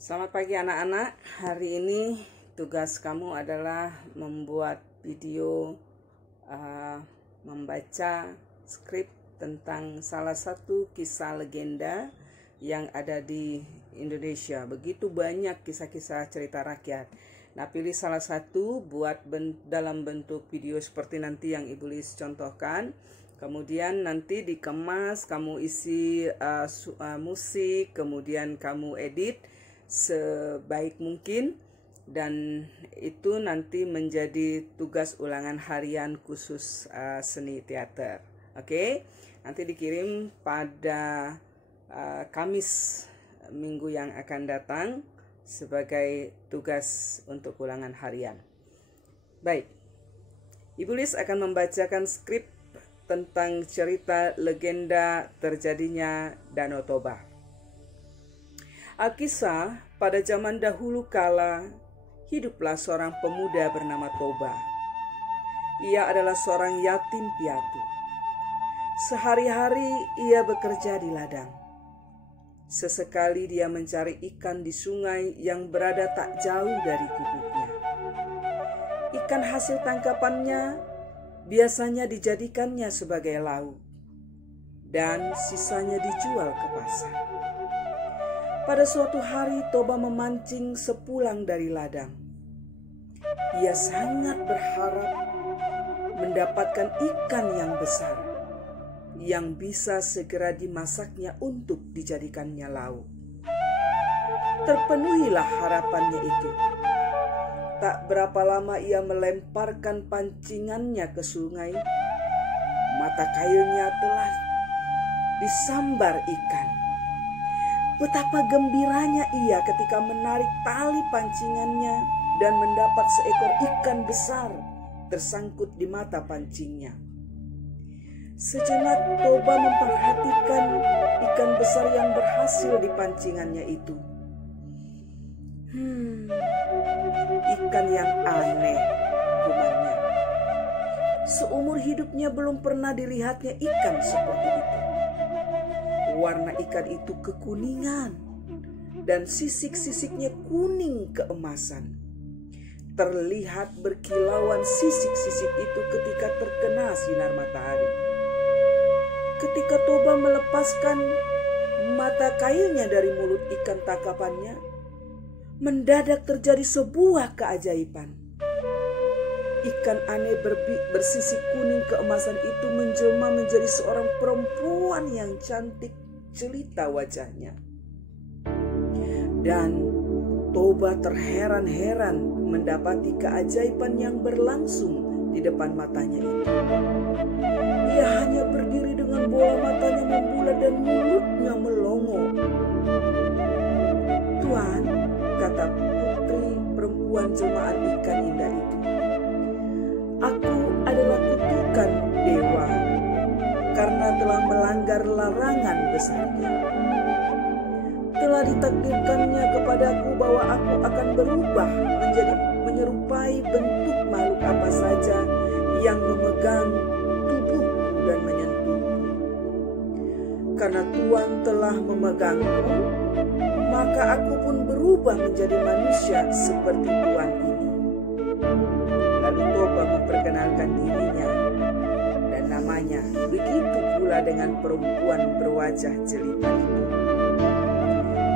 Selamat pagi anak-anak. Hari ini tugas kamu adalah membuat video membaca skrip tentang salah satu kisah legenda yang ada di Indonesia. Begitu banyak kisah-kisah cerita rakyat. Nah, pilih salah satu buat dalam bentuk video seperti nanti yang Ibu Lis contohkan. Kemudian nanti dikemas, kamu isi musik, kemudian kamu edit sebaik mungkin, dan itu nanti menjadi tugas ulangan harian khusus seni teater. Oke, nanti dikirim pada Kamis minggu yang akan datang sebagai tugas untuk ulangan harian. Baik, Ibu Lis akan membacakan skrip tentang cerita legenda terjadinya Danau Toba. Alkisah, pada zaman dahulu kala, hiduplah seorang pemuda bernama Toba. Ia adalah seorang yatim piatu. Sehari-hari ia bekerja di ladang. Sesekali dia mencari ikan di sungai yang berada tak jauh dari gubuknya. Ikan hasil tangkapannya biasanya dijadikannya sebagai lauk, dan sisanya dijual ke pasar. Pada suatu hari Toba memancing sepulang dari ladang. Ia sangat berharap mendapatkan ikan yang besar yang bisa segera dimasaknya untuk dijadikannya lauk. Terpenuhilah harapannya itu. Tak berapa lama ia melemparkan pancingannya ke sungai. Mata kailnya telah disambar ikan. Betapa gembiranya ia ketika menarik tali pancingannya dan mendapat seekor ikan besar tersangkut di mata pancingnya. Sejenak Toba memperhatikan ikan besar yang berhasil di pancingannya itu. Ikan yang aneh, gumamnya. Seumur hidupnya belum pernah dilihatnya ikan seperti itu. Warna ikan itu kekuningan dan sisik-sisiknya kuning keemasan. Terlihat berkilauan sisik-sisik itu ketika terkena sinar matahari. Ketika Toba melepaskan mata kailnya dari mulut ikan tangkapannya, mendadak terjadi sebuah keajaiban. Ikan aneh bersisik kuning keemasan itu menjelma menjadi seorang perempuan yang cantik jelita wajahnya. Dan Toba terheran-heran mendapati keajaiban yang berlangsung di depan matanya itu. Ia hanya berdiri dengan bola matanya membulat dan mulutnya melongo. "Tuan," kata putri perempuan jelmaan ikan indah itu, "aku adalah kutukan dewa karena telah melanggar larangan besarnya. Telah ditakdirkannya kepadaku bahwa aku akan berubah menjadi menyerupai bentuk makhluk apa saja yang memegang tubuhku dan menyentuhku. Karena Tuan telah memegangku, maka aku pun berubah menjadi manusia seperti Tuan ini." Lalu Toba memperkenalkan dirinya dan namanya. Begitu pula dengan perempuan berwajah jelita itu.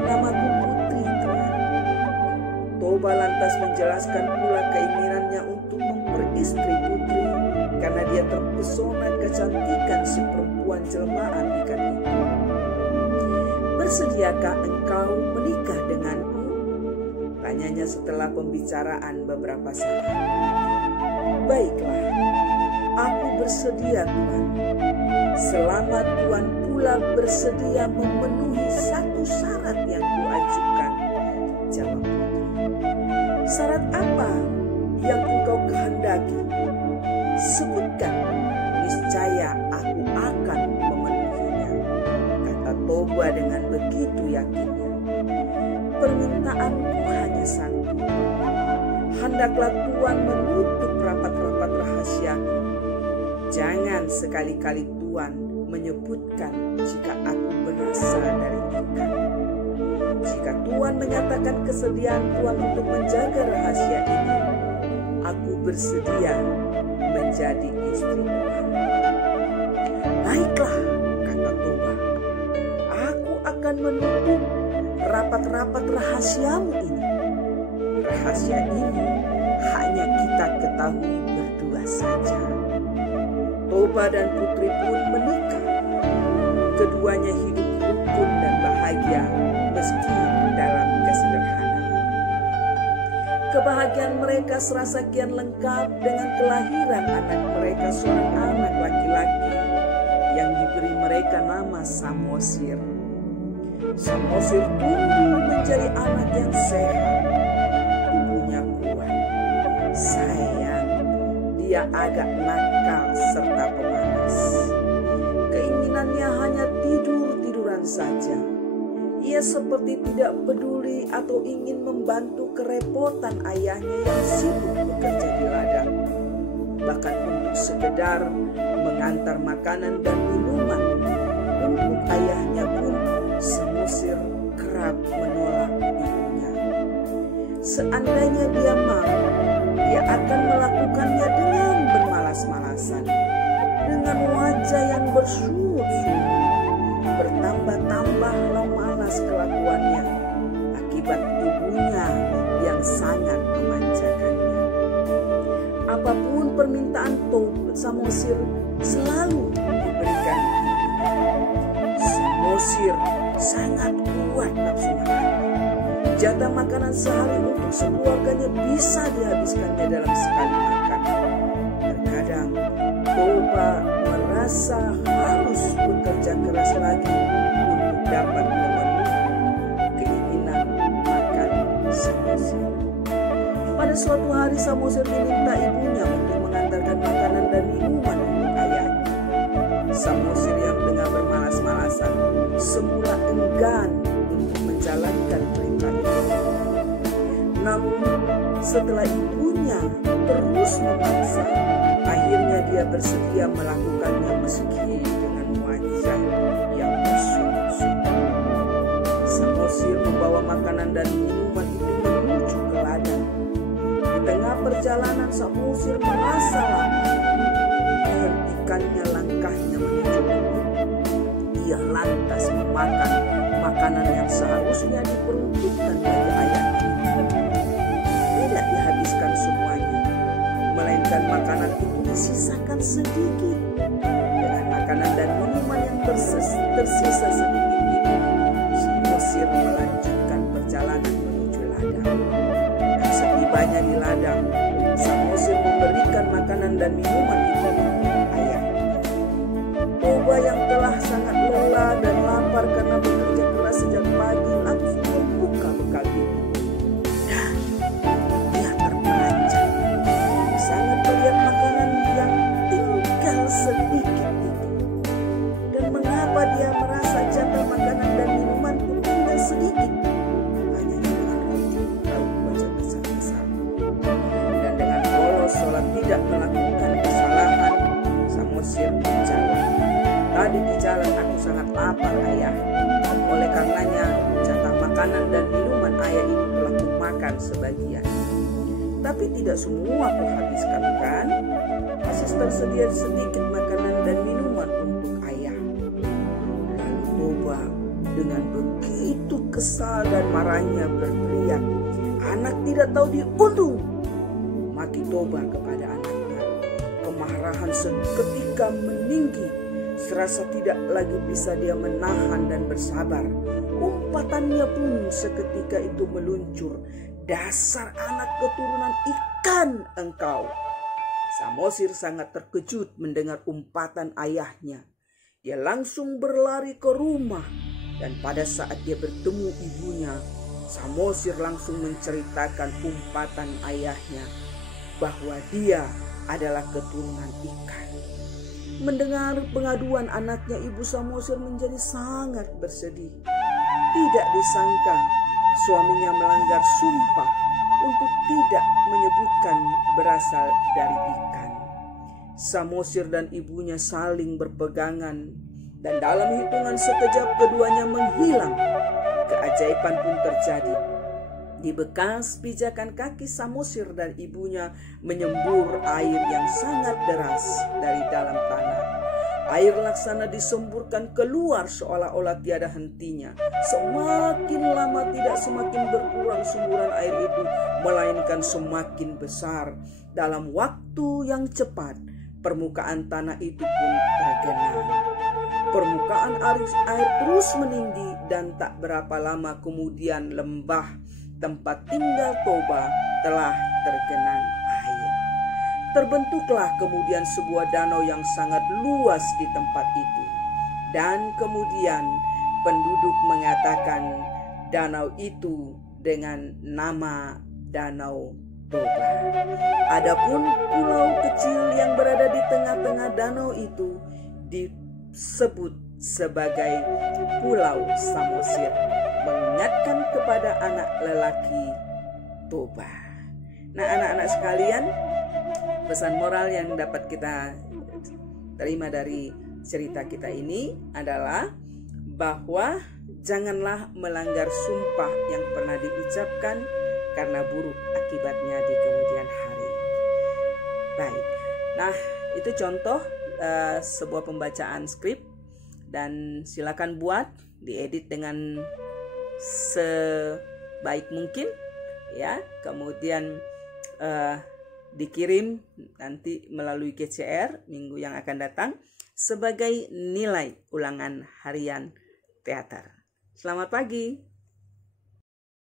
"Namaku Putri, Tuan." Toba lantas menjelaskan pula keinginannya untuk memperistri Putri karena dia terpesona kecantikan si perempuan jelmaan ikan itu. "Bersediakah engkau menikah denganku?" tanyanya setelah pembicaraan beberapa saat. "Baiklah, aku bersedia, Tuan. Selama Tuan pula bersedia memenuhi satu syarat yang kuajukan," jawab Putri. "Syarat apa yang engkau kehendaki? Sebutkan, niscaya aku akan memenuhinya," kata Toba dengan begitu yakinnya. "Permintaanku hanya satu. Hendaklah Tuan menutup rapat-rapat rahasia. Jangan sekali-kali Tuan menyebutkan jika aku berasal dari ikan. Jika Tuhan menyatakan kesediaan Tuhan untuk menjaga rahasia ini, aku bersedia menjadi istri Tuhan. Baiklah, kata Toba, aku akan menutup rapat-rapat rahasiamu ini. Rahasia ini hanya kita ketahui berdua saja. Toba dan putri pun menikah. Keduanya hidup rukun dan bahagia meski dalam kesederhanaan. Kebahagiaan mereka serasa kian lengkap dengan kelahiran anak mereka, seorang anak laki-laki yang diberi mereka nama Samosir. Samosir tumbuh menjadi anak yang sehat, tubuhnya kuat. Sayang, dia agak nakal serta pemalas. Keinginannya hanya tidur-tiduran saja. Ia seperti tidak peduli atau ingin membantu kerepotan ayahnya yang sibuk bekerja di ladang. Bahkan untuk sekedar mengantar makanan dan minuman untuk ayahnya pun Samosir kerap menolak ibunya. Seandainya dia mau, dia akan melakukannya dengan bermalas-malasan, dengan wajah yang bersungut-sungut. Bertambah-tambahlah malas kelakuannya akibat ibunya yang sangat memanjakannya. Apapun permintaan Samosir selalu diberikan ibunya. Samosir sangat kuat nafsu makan. Jatah makanan sehari untuk sekeluarganya bisa dihabiskannya dalam sekali makan. Terkadang Toba merasa harus bekerja keras lagi untuk dapat memenuhi keinginan makan Samosir. Pada suatu hari Samosir diminta ibunya untuk mengantarkan makanan dan minuman untuk ayahnya. Samosir yang dengan bermalas-malasan semula enggan untuk menjalankan perintah itu. Namun setelah ibunya terus memaksa, akhirnya dia bersedia melakukannya meski dengan wajah yang bersungut-sungut. Samosir membawa makanan dan minuman itu menuju ke ladang. Di tengah perjalanan Samosir merasa lapar. Dihentikannya langkahnya menuju bukit. Ia lantas memakan makanan yang seharusnya diperuntukkan bagi ayahnya. Tidak dihabiskan semuanya, melainkan makanan itu disisakan sedikit. Dengan makanan dan minuman yang tersisa sedikit itu, Samosir melanjutkan perjalanan menuju ladang. Dan setibanya di ladang, Samosir memberikan makanan dan minuman itu untuk ayahnya. Toba yang telah sangat lelah dan lapar karena bekerja keras sejak pagi langsung membuka bekal itu. Dan dia terperanjat sangat melihat makanan yang tinggal sedikit itu. Dan mengapa dia merasa jatah makanan dan minuman pun tinggal sedikit? Hanya dengan roti lauk baca besar-besar. Dan dengan polos sholat tidak melakukan kesalahan, Samosir menjawab, "Tadi di jalan aku sangat lapar, ayah. Oleh karenanya jatah makanan dan minuman ayah itu telah kumakan sebagian. Tapi tidak semua kuhabiskan, kan? Masih tersedia sedikit makanan dan minuman untuk ayah." Lalu Toba dengan begitu kesal dan marahnya berteriak, "Anak tidak tahu diuntung!" Maki Toba kepada anaknya. Kemarahan seketika meninggi. Serasa tidak lagi bisa dia menahan dan bersabar. Umpatannya pun seketika itu meluncur. "Dasar anak keturunan ikan engkau!" Samosir sangat terkejut mendengar umpatan ayahnya. Dia langsung berlari ke rumah. Dan pada saat dia bertemu ibunya, Samosir langsung menceritakan umpatan ayahnya bahwa dia adalah keturunan ikan. Mendengar pengaduan anaknya, ibu Samosir menjadi sangat bersedih. Tidak disangka suaminya melanggar sumpah untuk tidak menyebutkan berasal dari ikan. Samosir dan ibunya saling berpegangan dan dalam hitungan sekejap keduanya menghilang. keajaiban pun terjadi. Di bekas pijakan kaki Samosir dan ibunya menyembur air yang sangat deras dari dalam tanah. Air laksana disemburkan keluar seolah-olah tiada hentinya. Semakin lama tidak semakin berkurang semburan air itu, melainkan semakin besar. Dalam waktu yang cepat, permukaan tanah itu pun tergenang. Permukaan air terus meninggi dan tak berapa lama kemudian lembah tempat tinggal Toba telah tergenang air. Terbentuklah kemudian sebuah danau yang sangat luas di tempat itu. Dan kemudian penduduk mengatakan danau itu dengan nama Danau Toba. Adapun pulau kecil yang berada di tengah-tengah danau itu disebut sebagai Pulau Samosir, mengingatkan kepada anak lelaki Toba. Nah, anak-anak sekalian, pesan moral yang dapat kita terima dari cerita kita ini adalah bahwa janganlah melanggar sumpah yang pernah diucapkan, karena buruk akibatnya di kemudian hari. Baik, nah itu contoh sebuah pembacaan skrip, dan silakan buat, diedit dengan sebaik mungkin ya, kemudian dikirim nanti melalui KCR minggu yang akan datang sebagai nilai ulangan harian teater. Selamat pagi.